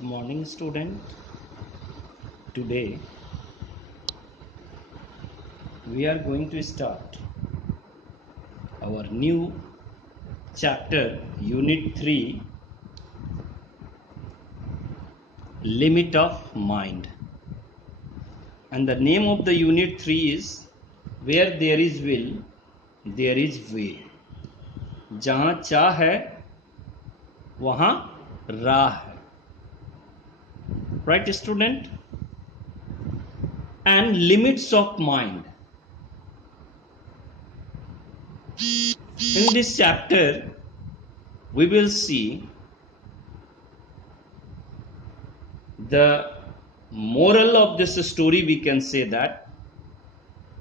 Morning, student. Today we are going to start our new chapter, Unit 3, Limit of Mind. And the name of the Unit 3 is Where There Is Will, There Is Way. जहाँ चाह है वहाँ राह है. Right, student? And limits of mind. In this chapter, we will see the moral of this story. We can say that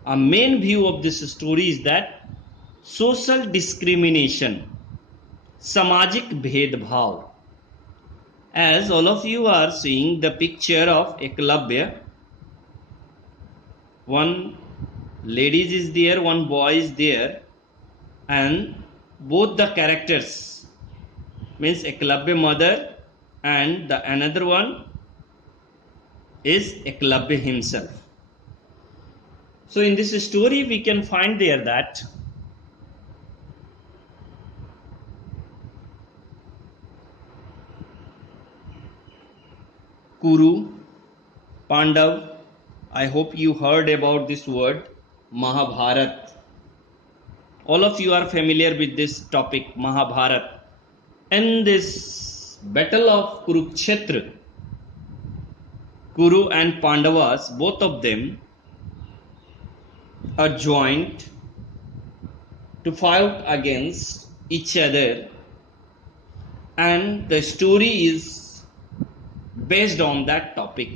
a main view of this story is that social discrimination, samajik bhedbhav. As all of you are seeing the picture of Eklavya, one ladies is there, one boy is there, and both the characters means Eklavya mother and the another one is Eklavya himself. So in this story we can find there that Kuru, Pandav, I hope you heard about this word Mahabharat. All of you are familiar with this topic Mahabharat. In this battle of Kurukshetra, Kuru and Pandavas, both of them are joined to fight against each other, and the story is based on that topic,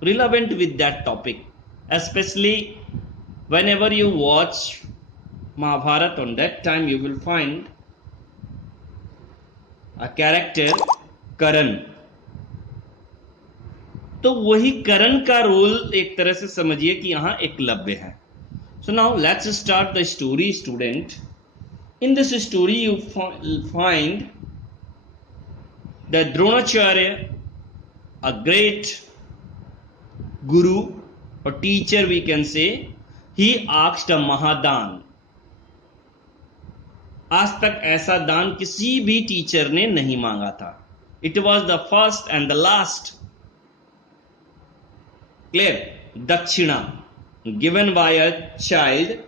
relevant with that topic, especially whenever you watch Mahabharat. On that time you will find a character Karan. तो वही करण का role एक तरह से समझिए कि यहां एकलव्य है. So now let's start the story, student. In this story you find that Dronacharya, a great guru or teacher we can say, he asked a महादान. आज तक ऐसा दान किसी भी टीचर ने नहीं मांगा था. It was the first and the last. Clear? Dakshina given by a child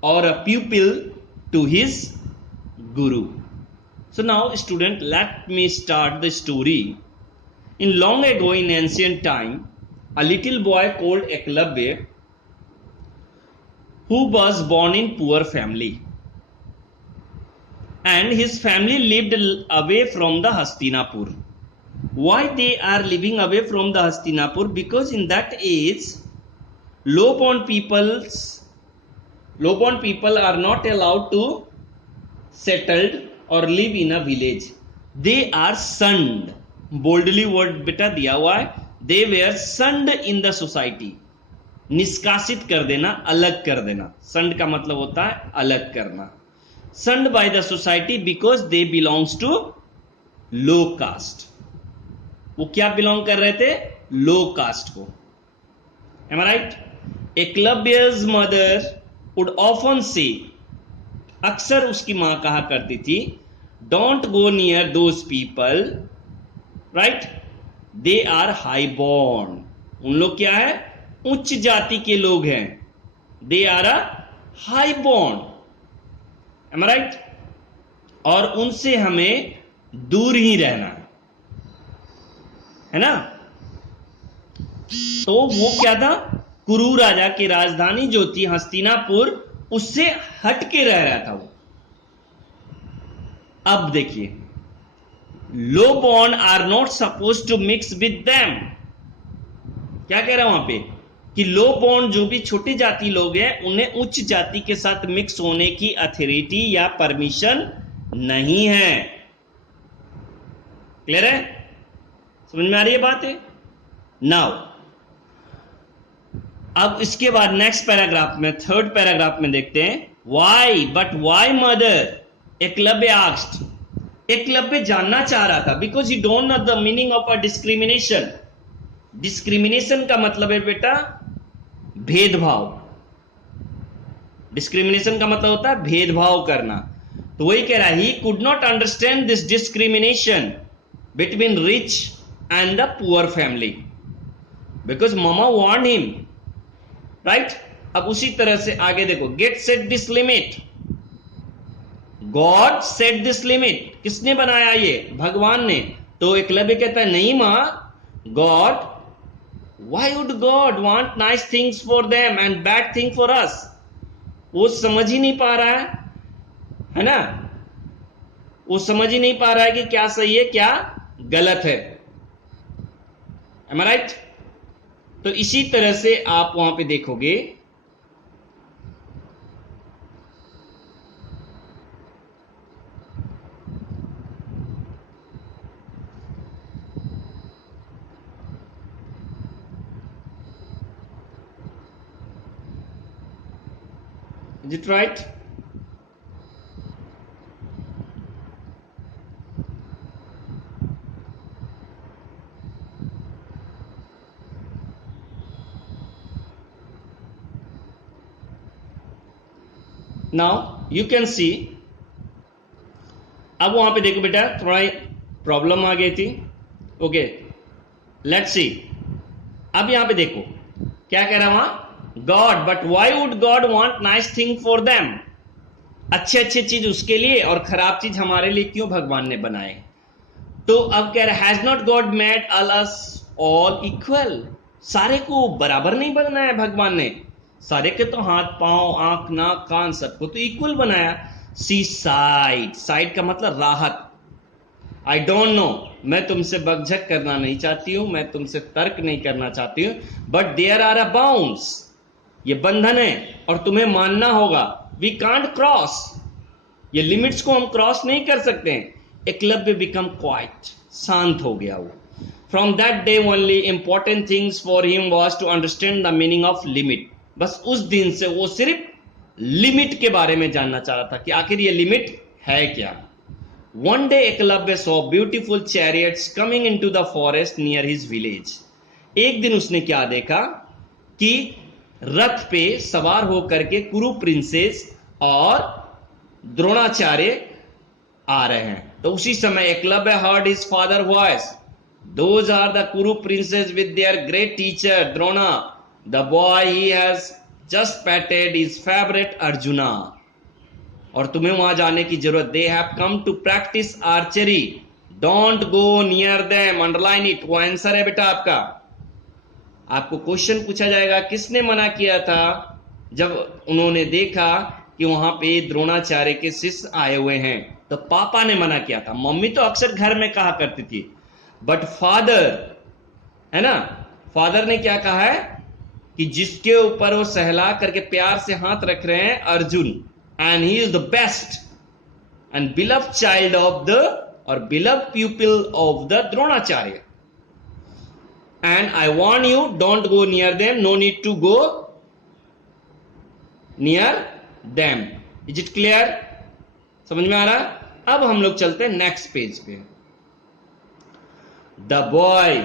or a pupil to his guru. So now student, let me start the story. In long ago, in ancient time, a little boy called Eklavya, who was born in poor family, and his family lived away from the Hastinapur. Why they are living away from the Hastinapur? Because in that age, low-born people are not allowed to settle or live in a village. They are shunned. Boldly word बेटा दिया हुआ है. दे where सन्ड in the society. निष्कासित कर देना, अलग कर देना. सन्ड का मतलब होता है अलग करना. Shunned by the society because they belongs to low caste. वो क्या बिलोंग कर रहे थे? लो कास्ट को. Am I right? Eklavya's mother would often say, अक्सर उसकी मां कहा करती थी, don't go near those people, right, they are high born. उन लोग क्या है? उच्च जाति के लोग हैं. They are a high born. Am I right? और उनसे हमें दूर ही रहना है ना. तो वो क्या था? कुरु राजा की राजधानी जो थी हस्तिनापुर, उससे हटके रह रहा था वो. अब देखिए, low born are not suppose to mix with them. क्या कह रहा हूं वहां पे? कि लो बॉर्न जो भी छोटी जाति लोग हैं, उन्हें उच्च जाति के साथ मिक्स होने की अथॉरिटी या परमिशन नहीं है. क्लियर है? समझ में आ रही है बात है? नाउ अब इसके बाद नेक्स्ट पैराग्राफ में, थर्ड पैराग्राफ में देखते हैं. Why, but why mother, Eklavya asked. Eklavya जानना चाह रहा था, because you don't know the meaning of a discrimination. Discrimination का मतलब है बेटा भेदभाव। डिस्क्रिमिनेशन का मतलब होता है भेदभाव करना। तो वही कह रहा है, he could not understand this discrimination between rich and the poor family because mama warn him, right. अब उसी तरह से आगे देखो, get set this limit, God set this limit, किसने बनाया ये? भगवान ने। तो एकलव्य कहता है नहीं मां, God, why would God want nice things for them and bad thing for us? वो समझ ही नहीं पा रहा है ना, वो समझ ही नहीं पा रहा है कि क्या सही है क्या गलत है। Am I right? तो इसी तरह से आप वहां पे देखोगे Is it right? Now you can see, अब वहां पे देखो बेटा थोड़ा प्रॉब्लम आ गई थी। Okay, let's see. अब यहां पे देखो क्या कह रहा वहां, God, but why would God want nice thing for them? अच्छे अच्छे चीज उसके लिए और खराब चीज हमारे लिए क्यों भगवान ने बनाए? तो अब कह रहा है, has not God made us all equal? सारे को बराबर नहीं बनाया भगवान ने, सारे के तो हाथ पांव आंख नाक कान सबको तो इक्वल बनाया। सी साइड, साइड का मतलब राहत। आई डोंट नो, मैं तुमसे बकझक करना नहीं चाहती हूं, मैं तुमसे तर्क नहीं करना चाहती हूं, but there are a bounds, ये बंधन है और तुम्हें मानना होगा। वी कांट क्रॉस, ये लिमिट्स को हम क्रॉस नहीं कर सकते हैं। एकलव्य बिकम क्वाइट, शांत हो गया वो। From that day only important things for him was to understand the meaning of limit. बस उस दिन से वो सिर्फ लिमिट के बारे में जानना चाह रहा था कि आखिर ये लिमिट है क्या। One day Eklavya saw beautiful chariots coming into the forest near his village. एक दिन उसने क्या देखा कि रथ पे सवार होकर के कुरु प्रिंसेस और द्रोणाचार्य आ रहे हैं। तो उसी समय Eklavya heard his father voice, those are the Kuru princes with their great teacher Drona, the boy he has just patted his favourite Arjuna. और तुम्हें वहां जाने की जरूरत, they have come to practise archery, don't go near them, underline it. वो answer है बेटा आपका। आपको क्वेश्चन पूछा जाएगा, किसने मना किया था जब उन्होंने देखा कि वहां पे द्रोणाचार्य के शिष्य आए हुए हैं? तो पापा ने मना किया था। मम्मी तो अक्सर घर में कहा करती थी, बट फादर, है ना, फादर ने क्या कहा है कि जिसके ऊपर वो सहला करके प्यार से हाथ रख रहे हैं, Arjun, and he is the best and beloved child of the, और beloved pupil of the Dronacharya, and I warn you, don't go near them, no need to go near them. Is it clear? समझ में आ रहा? अब हम लोग चलते हैं next page पे। द बॉय,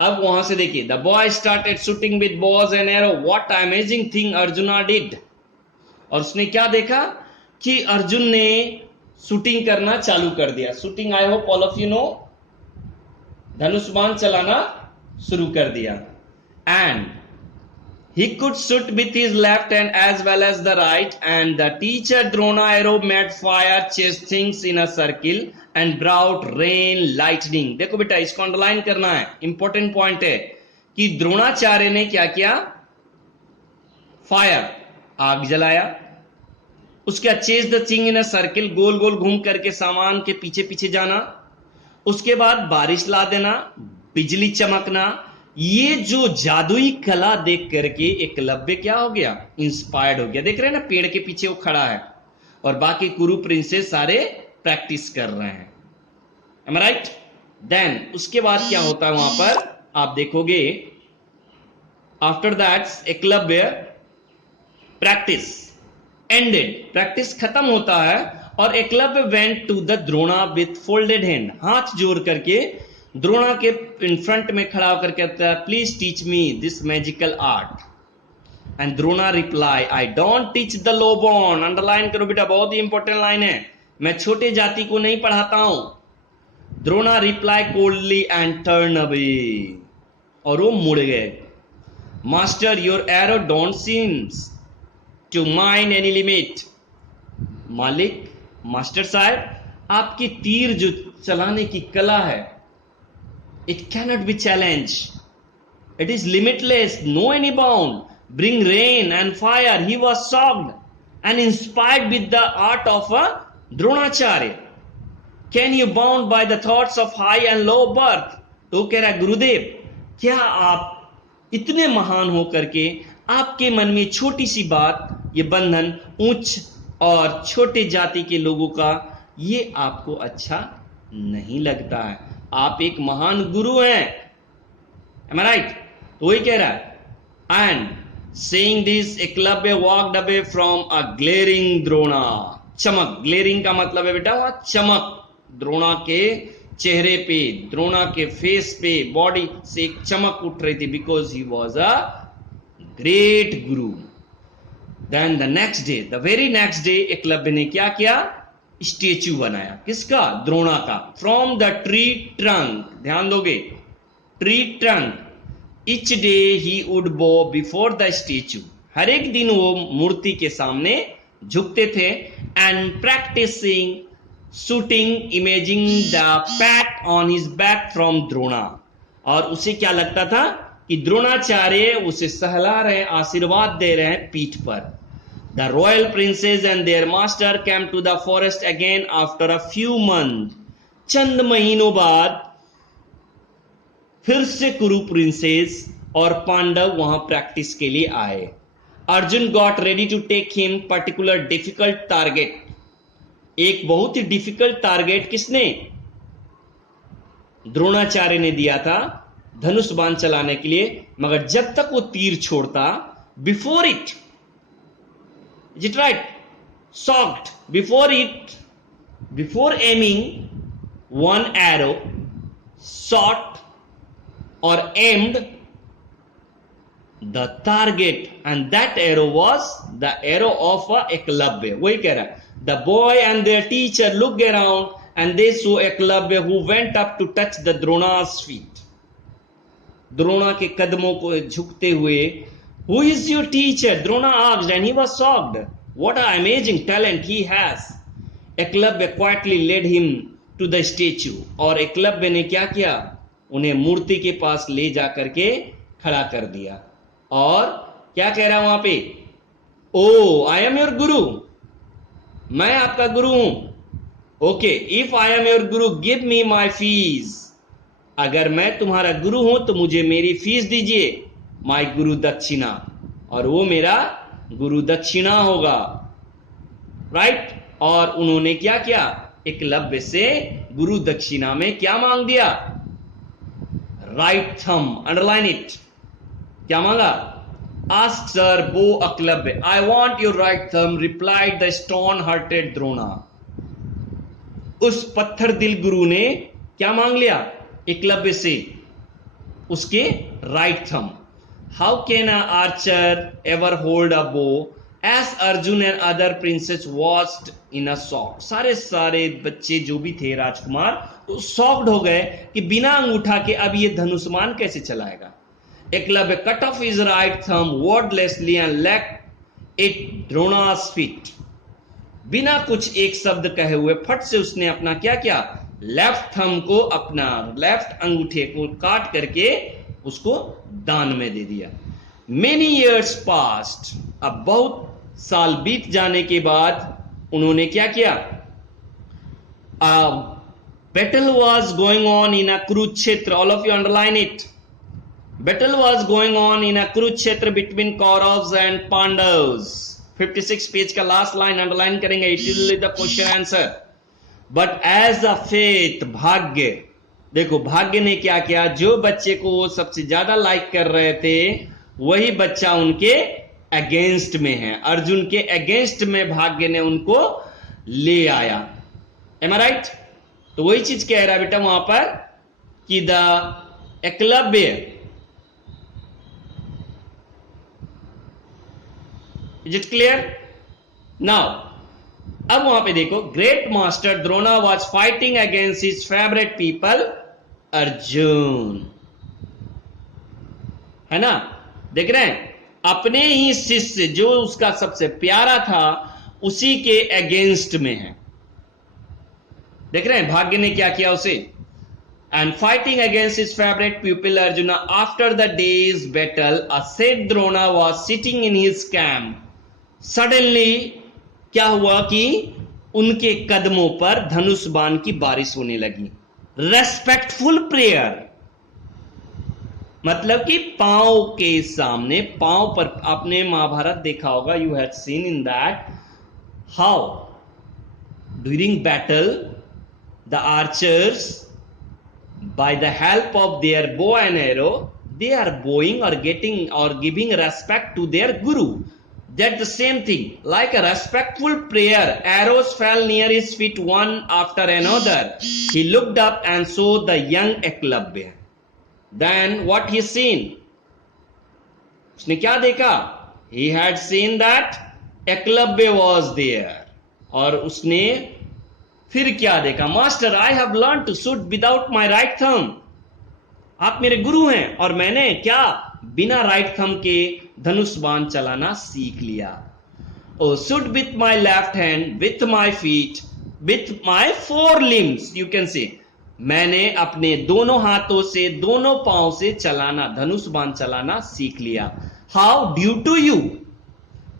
अब वहां से देखिए, the boy started shooting with boughs and arrow, what amazing thing arjuna did. और उसने क्या देखा कि अर्जुन ने शूटिंग करना चालू कर दिया। Shooting, I hope all of you know, धनुष बाण चलाना शुरू कर दिया। And he could shoot with his left hand as well as the right, and the teacher Drona arrow made fire, chase things in a circle and brought rain lightning. देखो बेटा, इसको underline करना है, इंपॉर्टेंट पॉइंट है कि द्रोणाचार्य ने क्या किया, फायर, आग जलाया। उसके बाद chase the thing in a circle, गोल गोल घूम करके सामान के पीछे पीछे जाना। उसके बाद बारिश ला देना, बिजली चमकना। ये जो जादुई कला देख करके एकलव्य क्या हो गया, इंस्पायर्ड हो गया। देख रहे हैं ना, पेड़ के पीछे वो खड़ा है और बाकी कुरु प्रिंसेस सारे प्रैक्टिस कर रहे हैं। Am I right? देन उसके बाद क्या होता है वहां पर, आप देखोगे, after that Eklavya practice ended, practice खत्म होता है और एकलव्य went to the Drona with folded hand, हाथ जोड़ करके द्रोणा के इन फ्रंट में खड़ा होकर कहता है, please teach me this magical art. And Drona reply, I don't teach the low born. Underline करो बेटा, बहुत ही इंपॉर्टेंट लाइन है, मैं छोटे जाति को नहीं पढ़ाता हूं। Drona reply coldly and turn away, और वो मुड़ गए। Master your arrow don't seems to mind any limit. मालिक, मास्टर साहब, आपकी तीर जो चलाने की कला है, it cannot be challenge, it is limitless, no any bound, bring rain and fire. He was shocked and inspired with the art of a Dronacharya. Can you bound by the thoughts of high and low birth. तो कह रहा है, गुरुदेव, क्या आप इतने महान होकर के आपके मन में छोटी सी बात, ये बंधन उच्च और छोटे जाति के लोगों का, ये आपको अच्छा नहीं लगता है? आप एक महान गुरु हैं, am I right? तो वही कह रहा है। And saying this Eklavya walked away from a glaring Drona. चमक, ग्लेरिंग का मतलब है बेटा वहां चमक, द्रोणा के चेहरे पे, द्रोणा के फेस पे, बॉडी से एक चमक उठ रही थी, because he was a great guru. Then the next day, the very next day, Eklavya ने क्या किया? स्टेच्यू बनाया। किसका? द्रोणा का। फ्रॉम द ट्री ट्रंक, ध्यान दोगे, tree trunk. Each day he would bow before the statue. हर एक दिन वो मूर्ति के सामने झुकते थे। And practicing shooting, imaging the pat on his back from Drona. और उसे क्या लगता था कि द्रोणाचार्य उसे सहला रहे, आशीर्वाद दे रहे हैं पीठ पर। The royal princes and their master came to the forest again after a few months. चंद महीनों बाद फिर से कुरु प्रिंसेस और पांडव वहां प्रैक्टिस के लिए आए। Arjun got ready to take him particular difficult target. एक बहुत ही डिफिकल्ट टारगेट किसने? द्रोणाचार्य ने दिया था धनुष बाण चलाने के लिए, मगर जब तक वो तीर छोड़ता, before it, is it right, socked, before aiming one arrow, shot or aimed the target, and that arrow was the arrow of a Eklavya. वही कह रहा है, the boy and their teacher looked around and they saw Eklavya who went up to touch the Drona's feet. Drona के कदमों को झुकते हुए, who is your teacher? Drona asked, and he was shocked. What an amazing talent he has. Eklavya quietly led him to the statue. और एकलव्य ने क्या किया? उन्हें मूर्ति के पास ले जाकर के खड़ा कर दिया। और क्या कह रहा है वहां पे? ओ, आई एम योर गुरु, मैं आपका गुरु हूं। Okay, if I am your Guru give me my fees. अगर मैं तुम्हारा गुरु हूं तो मुझे मेरी फीस दीजिए, माई गुरु दक्षिणा, और वो मेरा गुरु दक्षिणा होगा। राइट? और उन्होंने क्या किया? एकलव्य से गुरु दक्षिणा में क्या मांग दिया? Right thumb, underline it. क्या मांगा? आस्क सर बो Eklavya, I want your right thumb, replied the stone hearted Drona. उस पत्थर दिल गुरु ने क्या मांग लिया एकलव्य से? उसके right thumb. How can a archer ever hold a bow as Arjun and other princes watched in a shock. सारे बच्चे जो भी थे राजकुमार, तो शॉक्ड हो गए कि बिना अंगूठा के अब ये धनुष्मान कैसे चलाएगा। Eklavya cut off his right thumb wordlessly and left it Drona's feet. बिना कुछ एक शब्द कहे हुए फट से उसने अपना क्या किया? लेफ्ट थंब को, अपना लेफ्ट अंगूठे को काट करके उसको दान में दे दिया। मेनी ईयर्स पास्ट, अब बहुत साल बीत जाने के बाद उन्होंने क्या किया? Battle was going on in a Kurukshetra. All of you underline it. Battle was going on in a Kurukshetra between Kauravas and Pandavas. 56 page का लास्ट लाइन अंडरलाइन करेंगे, it is the question answer. But as a faith, भाग्य, देखो भाग्य ने क्या किया? जो बच्चे को वो सबसे ज्यादा लाइक कर रहे थे, वही बच्चा उनके अगेंस्ट में है। अर्जुन के अगेंस्ट में भाग्य ने उनको ले आया। M I right? तो वही चीज कह रहा है बेटा वहां पर कि the Eklavya, is it clear now? अब वहां पे देखो, great master Drona was fighting against his favourite people Arjun, है ना? देख रहे हैं, अपने ही शिष्य जो उसका सबसे प्यारा था उसी के अगेंस्ट में है। देख रहे हैं भाग्य ने क्या किया उसे? And fighting against his favourite people Arjun after the days battle a said Drona was sitting in his camp. Suddenly क्या हुआ कि उनके कदमों पर धनुष बाण की बारिश होने लगी। रेस्पेक्टफुल प्रेयर, मतलब कि पांव के सामने, पांव पर, आपने महाभारत देखा होगा, you have seen in that how during battle the archers by the help of their bow and arrow they are bowing or getting or giving respect to their guru. That's the same thing, like a respectful prayer. Arrows fell near his feet one after another. He looked up and saw the young Eklavya. Then what he seen? उसने क्या देखा? He had seen that Eklavya was there. और उसने फिर क्या देखा? Master, I have learn to shoot without my right thumb. आप मेरे गुरु हैं और मैंने क्या, बिना राइट थंब के धनुष बाण चलाना सीख लिया। Oh shoot with my left hand, with my feet, with my four limbs, you can say, मैंने अपने दोनों हाथों से, दोनों पांव से चलाना, धनुष बाण चलाना सीख लिया। हाउ? Due to you.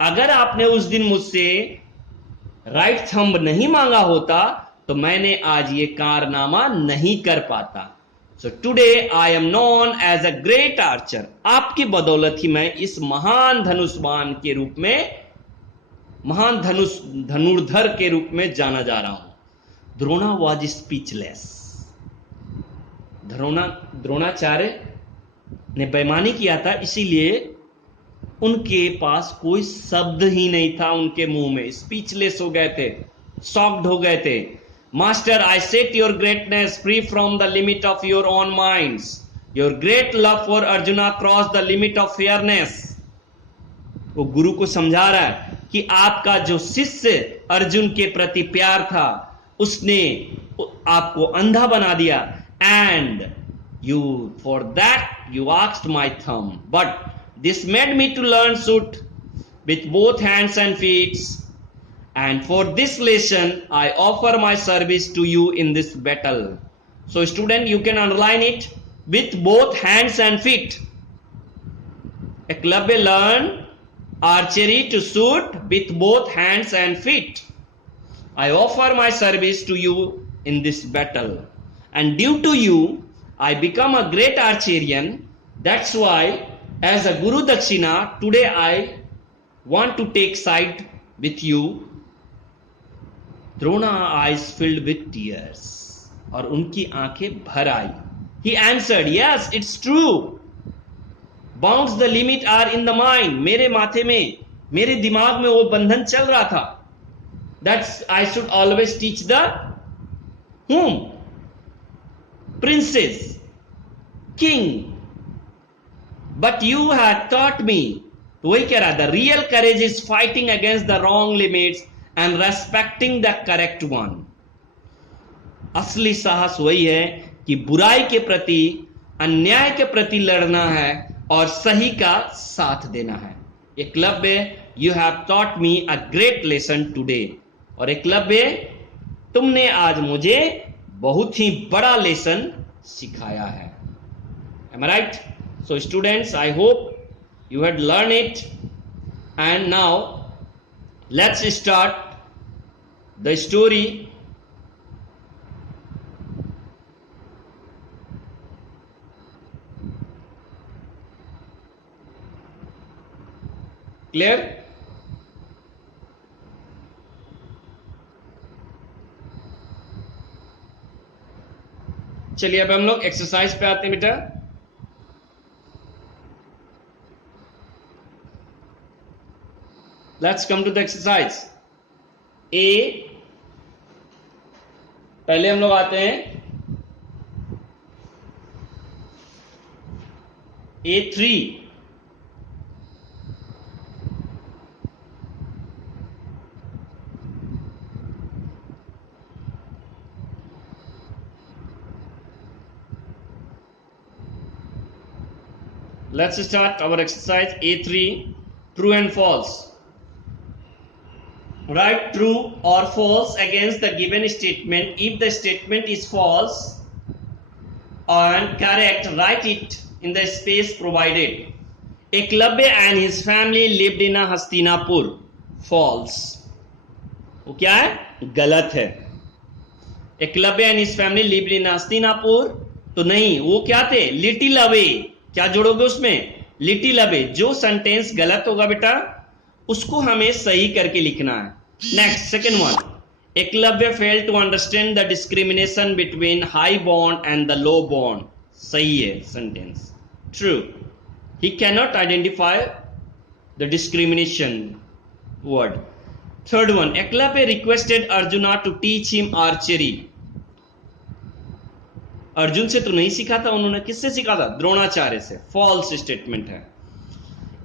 अगर आपने उस दिन मुझसे राइट थंब नहीं मांगा होता तो मैंने आज ये कारनामा नहीं कर पाता। So today I am known as a great archer. आपकी बदौलत ही मैं इस महान धनुष्बाण के रूप में, महान धनुर्धर के रूप में जाना जा रहा हूं। Drona was speechless. द्रोणाचार्य ने बेईमानी किया था, इसीलिए उनके पास कोई शब्द ही नहीं था उनके मुंह में। स्पीचलेस हो गए थे, शॉक्ड हो गए थे। Master, I set your greatness free from the limit of your own minds. Your great love for arjuna cross the limit of fairness. वो गुरु को समझा रहा है कि आपका जो शिष्य अर्जुन के प्रति प्यार था उसने आपको अंधा बना दिया। And you, for that you asked my thumb, but this made me to learn shoot with both hands and feet, and for this lesson I offer my service to you in this battle. So student, you can underline it, with both hands and feet. Eklavya learned archery to shoot with both hands and feet. I offer my service to you in this battle, and due to you I become a great archerian. That's why, as a Guru Dakshina, today I want to take side with you. Drona eyes filled with tears, और उनकी आंखें भर आई। He answered, yes, it's true. Bounds the limit are in the mind. मेरे माथे में, मेरे दिमाग में वो बंधन चल रहा था। That's I should always teach the whom? Princess, king. But you had taught me, तो वही कह रहा, the real courage is fighting against the wrong limits and respecting the correct one. असली साहस वही है कि बुराई के प्रति, अन्याय के प्रति लड़ना है और सही का साथ देना है। Eklavya, you have taught me a great lesson today. और एकलव्य, तुमने आज मुझे बहुत ही बड़ा लेसन सिखाया है। Am I right? So students, I hope you had learned it, and now let's start the story. Clear? चलिए अब हम लोग एक्सरसाइज पे आते हैं बेटा। Let's come to the exercise. A. पहले हम लोग आते हैं A3. Let's start our exercise A3. True and false. Write true or false against the given statement. If the statement is false and correct, write it in the space provided. Eklavya and his family lived in a Hastinapur. False. वो क्या है? गलत है. Eklavya and his family lived in Hastinapur, तो नहीं, वो क्या थे? Little away. क्या जोड़ोगे उसमें? Little away. जो सेंटेंस गलत होगा बेटा उसको हमें सही करके लिखना है. Next, second one. Eklavya fail to understand the discrimination between high bond and the low bond. सही है sentence. True. He cannot identify the discrimination word. Third one. Eklavya requested Arjuna to teach him archery. Arjun से तो नहीं सीखा था उन्होंने. किससे सीखा था? द्रोणाचार्य से. फॉल्स स्टेटमेंट है.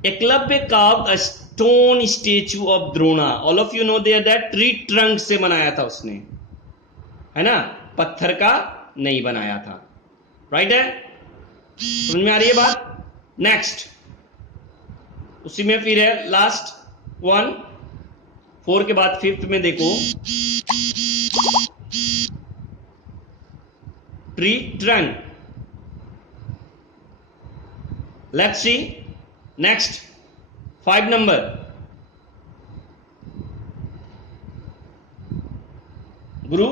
Eklavya carved a stone statue of Drona. All of you know there that tree trunk से बनाया था उसने, है ना, पत्थर का नहीं बनाया था. राइट है? समझ में आ रही है बात? नेक्स्ट, उसी में फिर है लास्ट वन. 4 के बाद 5th में देखो, tree trunk. Let's see. Next 5 number. गुरु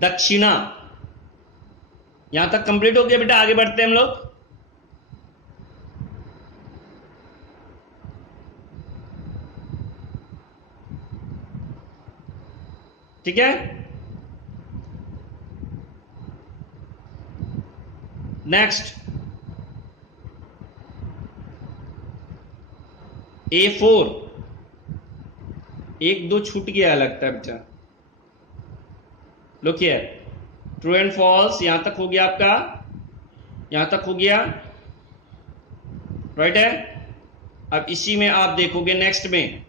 दक्षिणा. यहां तक कंप्लीट हो गया बेटा. आगे बढ़ते हैं हम लोग. ठीक है. Next A4. 1-2 छूट गया लगता है बेटा. Look here. True and false यहां तक हो गया आपका. यहां तक हो गया. राइट है? अब इसी में आप देखोगे नेक्स्ट में,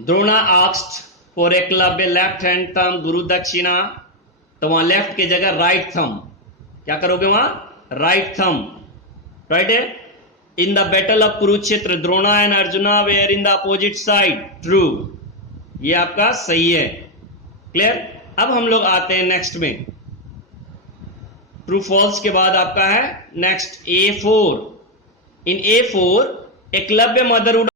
Drona asked for Eklavya left hand thumb गुरु दक्षिणा. तो वहां लेफ्ट की जगह राइट थंब. क्या करोगे वहां? Right thumb. राइट है? In the battle of Kurukshetra, Drona and Arjuna were in the opposite side. True. ये आपका सही है. क्लियर? अब हम लोग आते हैं नेक्स्ट में. ट्रू फॉल्स के बाद आपका है नेक्स्ट A4. इन A4 एकलव्य मदरहुड